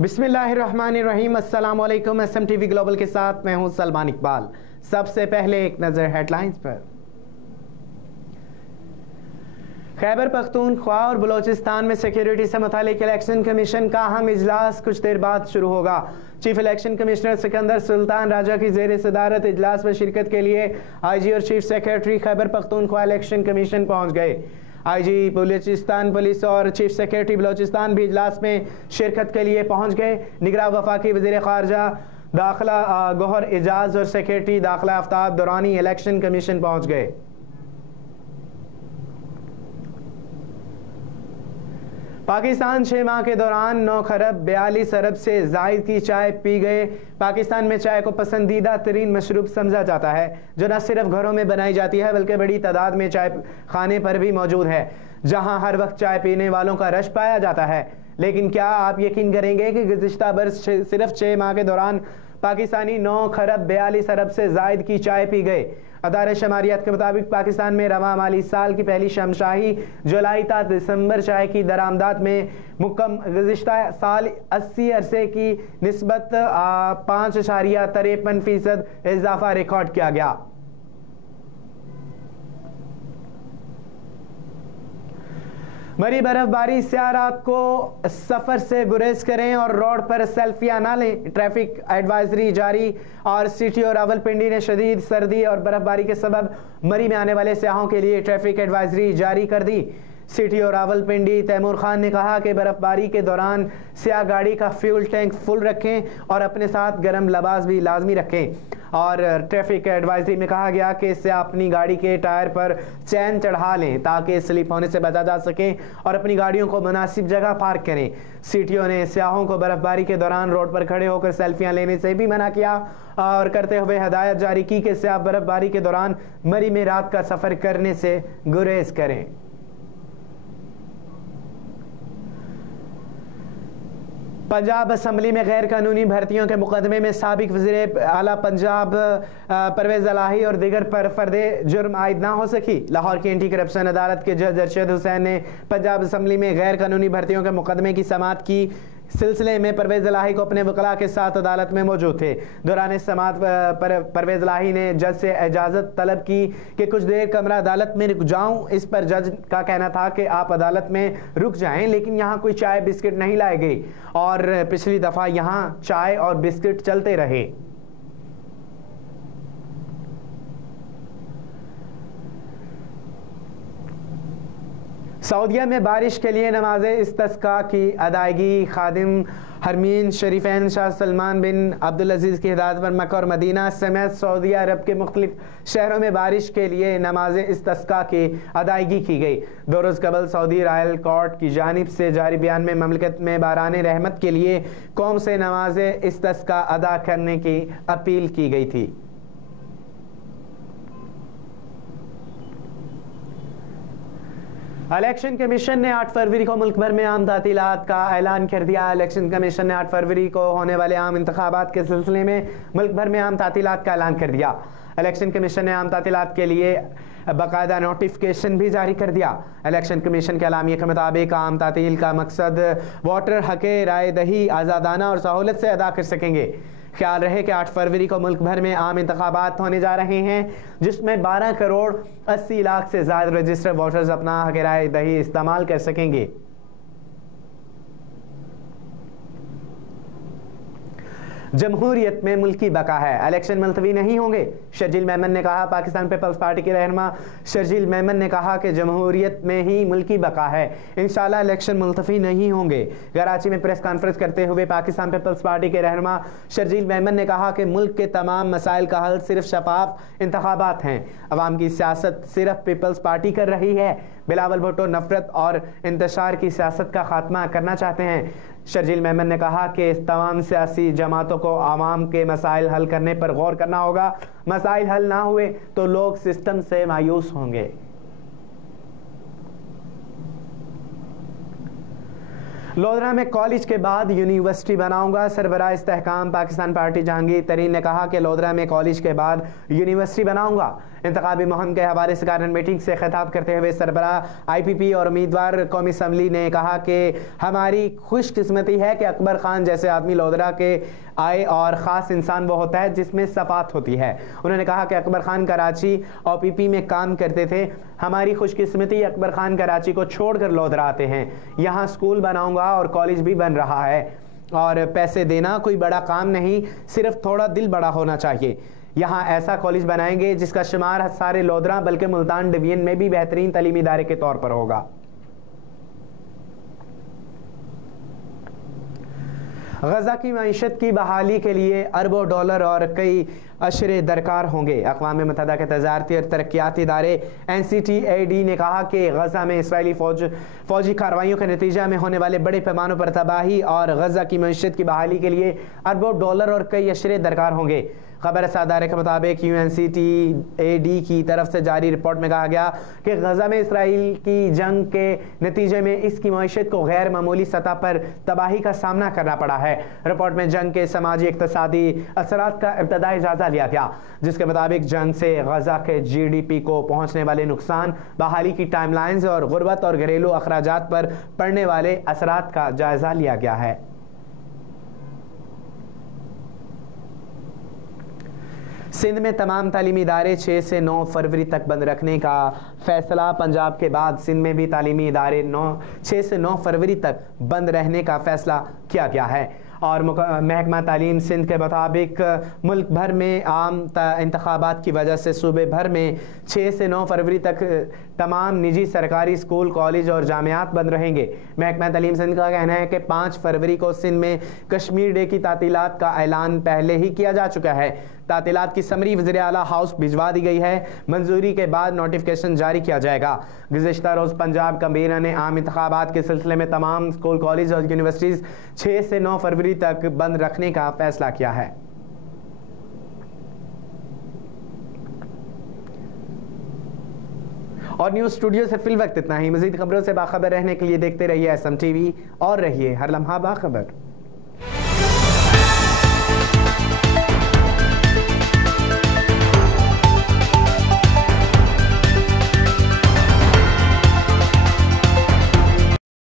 बिस्मिल्लाहिर्रहमानिर्रहीम। अस्सलाम वालेकुम। SMTV ग्लोबल के साथ मैं हूं सलमान इकबाल। सबसे पहले एक नज़र हेडलाइंस पर। खैबर पख्तूनख्वा और बलोचिस्तान में सिक्योरिटी से मुतालिक इलेक्शन कमीशन का अहम इजलास कुछ देर बाद शुरू होगा। Chief election commissioner Sikandar Sultan Raja की जेर सदारत इजलास में शिरकत के लिए IG और chief secretary Khyber Pakhtunkhwa election commission पहुंच गए। IG बलूचिस्तान पुलिस और चीफ सेक्रेटरी बलूचिस्तान भी इजलास में शिरकत के लिए पहुंच गए। निगरां वफाकी वज़ीर ख़ारजा दाखिला गौहर एजाज और सेक्रेटरी दाखिला आफ्ताब दुरानी इलेक्शन कमीशन पहुंच गए। पाकिस्तान 6 माह के दौरान 9 खरब 42 अरब से जायद की चाय पी गए। पाकिस्तान में चाय को पसंदीदा तरीन मशरूब समझा जाता है, जो न सिर्फ घरों में बनाई जाती है बल्कि बड़ी तादाद में चाय खाने पर भी मौजूद है, जहां हर वक्त चाय पीने वालों का रश पाया जाता है। लेकिन क्या आप यकीन करेंगे कि गुज़िश्ता बरस सिर्फ 6 माह के दौरान पाकिस्तानी 9 खरब 42 अरब से जायद की चाय पी गए। अदारे शमारियात के मुताबिक पाकिस्तान में रवा माली साल की पहली शमशाही जुलाई ta दिसंबर चाय की दरामदात में गुज़िश्ता साल 80 अरसे की निस्बत 5.53% इजाफा रिकॉर्ड किया गया। मरी बर्फबारी से रात को सफ़र से गुरेज करें और रोड पर सेल्फियां ना लें, ट्रैफिक एडवाइजरी जारी। और सिटी और रावलपिंडी ने शदीद सर्दी और बर्फबारी के सबब मरी में आने वाले सयाहों के लिए ट्रैफिक एडवाइजरी जारी कर दी। सिटी और रावलपिंडी तैमूर खान ने कहा कि बर्फबारी के दौरान सयाह गाड़ी का फ्यूल टैंक फुल रखें और अपने साथ गर्म लिबास भी लाजमी रखें। और ट्रैफिक एडवाइजरी में कहा गया कि इससे अपनी गाड़ी के टायर पर चैन चढ़ा लें ताकि स्लिप होने से बचा जा सके और अपनी गाड़ियों को मुनासिब जगह पार्क करें। सीटीओ ने सयाहों को बर्फबारी के दौरान रोड पर खड़े होकर सेल्फियां लेने से भी मना किया और करते हुए हदायत जारी की कि सयाह बर्फबारी के दौरान मरी में रात का सफ़र करने से गुरेज करें। पंजाब असम्बली में गैर कानूनी भर्तियों के मुकदमे में साबिक वज़ीर आला पंजाब परवेज़ इलाही और दीगर पर फर्दे जुर्म आयद ना हो सकी। लाहौर की एंटी करप्शन अदालत के जज अरशद हुसैन ने पंजाब असम्बली में गैर कानूनी भर्तियों के मुकदमे की समाअत की सिलसिले में परवेज़ इलाही को अपने वकला के साथ अदालत में मौजूद थे। दौरान समाअत परवेज़ इलाही ने जज से इजाज़त तलब की कि कुछ देर कमरा अदालत में रुक जाऊं। इस पर जज का कहना था कि आप अदालत में रुक जाएं, लेकिन यहाँ कोई चाय बिस्किट नहीं लाई गई और पिछली दफ़ा यहाँ चाय और बिस्किट चलते रहे। सऊदीया में बारिश के लिए नमाज इस्तिस्का की अदायगी खादिम हरमीन शरीफैन शाह सलमान बिन अब्दुल अजीज़ की हिदायत पर मक्का और मदीना समेत सऊदी अरब के मुख्तलिफ शहरों में बारिश के लिए नमाज इस्तिस्का की अदायगी की गई। 2 रोज़ कबल सऊदी रॉयल कोर्ट की जानिब से जारी बयान में ममलकत में बाराने रहमत के लिए कौम से नमाज इस्तिस्का अदा करने की अपील की गई थी। इलेक्शन कमीशन ने 8 फरवरी को मुल्क भर में आम तातीलात का ऐलान कर दिया। इलेक्शन कमीशन ने 8 फरवरी को होने वाले आम इंतखाबात के सिलसिले में मुल्क भर में आम तातीलात का ऐलान कर दिया। इलेक्शन कमीशन ने आम तातीलात के लिए बाकायदा नोटिफिकेशन भी जारी कर दिया। इलेक्शन कमीशन के एलामिया के मुताबिक आम तातील का मकसद वोटर हक़ राय दही आज़ादाना और सहूलत से अदा कर सकेंगे। ख्याल रहे कि 8 फरवरी को मुल्क भर में आम इंतखाबात होने जा रहे हैं, जिसमें 12 करोड़ 80 लाख से ज़्यादा रजिस्टर्ड वोटर्स अपना हक़ राय दही इस्तेमाल कर सकेंगे। जमहूरियत में मुल्की बका है, इलेक्शन मुलतवी नहीं होंगे, शर्जील मेमन ने कहा। पाकिस्तान पीपल्स पार्टी के रहनुमा शर्जील मेमन ने कहा कि जमहूरियत में ही मुल्की बका है, इंशाअल्लाह इलेक्शन मुलतवी नहीं होंगे। कराची में प्रेस कॉन्फ्रेंस करते हुए पाकिस्तान पीपल्स पार्टी के रहनुमा शर्जील मेमन ने कहा कि मुल्क के तमाम मसाइल का हल सिर्फ शफाफ इंतखाबात हैं। अवाम की सियासत सिर्फ पीपल्स पार्टी कर रही है। बिलावल भुट्टो नफरत और इंतशार की सियासत का खात्मा करना चाहते हैं। शर्जील मेमन ने कहा कि तमाम सियासी जमातों को आवाम के मसाइल हल करने पर गौर करना होगा। मसाइल हल ना हुए तो लोग सिस्टम से मायूस होंगे। लोधरा में कॉलेज के बाद यूनिवर्सिटी बनाऊंगा, सरबराह इस्तेहकाम पाकिस्तान पार्टी जहांगीर तरीन ने कहा कि लोधरा में कॉलेज के बाद यूनिवर्सिटी बनाऊंगा। इंतखाबी मुहिम के हवाले से कारण मीटिंग से खिताब करते हुए सरबराह IPP और उम्मीदवार कौमी असम्बली ने कहा कि हमारी खुशकिस्मती है कि अकबर खान जैसे आदमी लोधरा के आए और ख़ास इंसान वो होता है जिसमें सफात होती है। उन्होंने कहा कि अकबर खान कराची और PP में काम करते थे। हमारी खुशकिस्मती अकबर खान कराची को छोड़कर लोधरा आते हैं। यहाँ स्कूल बनाऊंगा और कॉलेज भी बन रहा है। और पैसे देना कोई बड़ा काम नहीं, सिर्फ थोड़ा दिल बड़ा होना चाहिए। यहाँ ऐसा कॉलेज बनाएंगे जिसका शुमार सारे लोधरा बल्कि मुल्तान डिवीजन में भी बेहतरीन तालीमी इदारे के तौर पर होगा। गजा की मईशत की बहाली के लिए अरबों डॉलर और कई अशरे दरकार होंगे। अक़वाम मुत्तहिदा के तजारती और तरक्याती इदारे NCTAD ने कहा कि गजा में इसराइली फौजी कार्रवाइयों के नतीजा में होने वाले बड़े पैमानों पर तबाही और गजा की मईशत की बहाली के लिए अरबों डॉलर और कई अशरे दरकार होंगे। खबर सादारे के मुताबिक UNCTAD की तरफ से जारी रिपोर्ट में कहा गया कि गजा में इसराइल की जंग के नतीजे में इसकी मईशत को गैर मामूली सतह पर तबाही का सामना करना पड़ा है। रिपोर्ट में जंग के समाजी इक़्तिसादी असरात का इब्तदाई जायजा लिया गया, जिसके मुताबिक जंग से गजा के GDP को पहुंचने वाले नुकसान, बहाली की टाइमलाइंस और गुर्बत और घरेलू अखराजात पर पड़ने वाले असरात का जायजा लिया गया है। सिंध में तमाम तालीमी इदारे 6 से 9 फरवरी तक बंद रखने का फैसला। पंजाब के बाद सिंध में भी तालीमी इदारे 6 से 9 फरवरी तक बंद रहने का फैसला किया गया है। और महकमा तालीम सिंध के मुताबिक मुल्क भर में आम इंतखाबात की वजह से सूबे भर में 6 से 9 फरवरी तक तमाम निजी सरकारी स्कूल, कॉलेज और जामियात बंद रहेंगे। महकमा तालीम सिंध का कहना है कि 5 फरवरी को सिंध में कश्मीर डे की तातीलात का ऐलान पहले ही किया जा चुका है। तातीलात की समरी वज़ीर आला हाउस भिजवा दी गई है। मंजूरी के बाद नोटिफिकेशन जारी किया जाएगा। गुज़िश्ता रोज़ पंजाब कबीना ने आम इंतखाबात के सिलसिले में तमाम स्कूल, कॉलेज और यूनिवर्सिटीज़ 6 से 9 फरवरी तक बंद रखने का फैसला किया है। और न्यूज़ स्टूडियो से फिल वक्त इतना ही। मज़ीद खबरों से बाखबर रहने के लिए देखते रहिए SM TV और रहिए हर लम्हा बाखबर।